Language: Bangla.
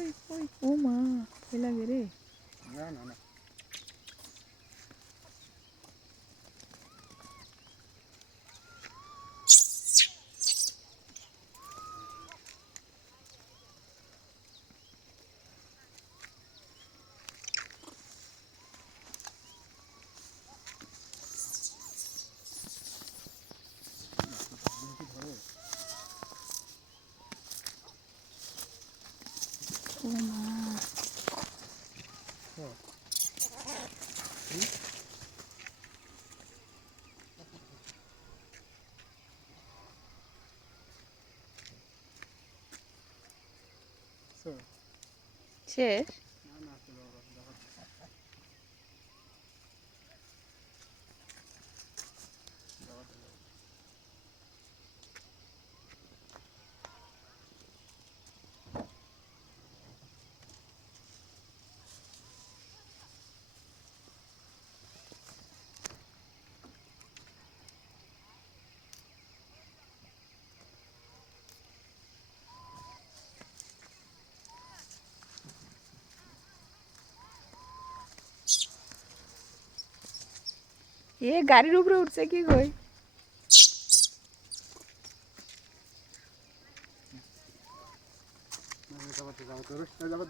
ওই ওই ও মা ভয় লাগে রে। না না না ও মা শেষ। এ গাড়ির উপরে উঠছে কি কই? যাবার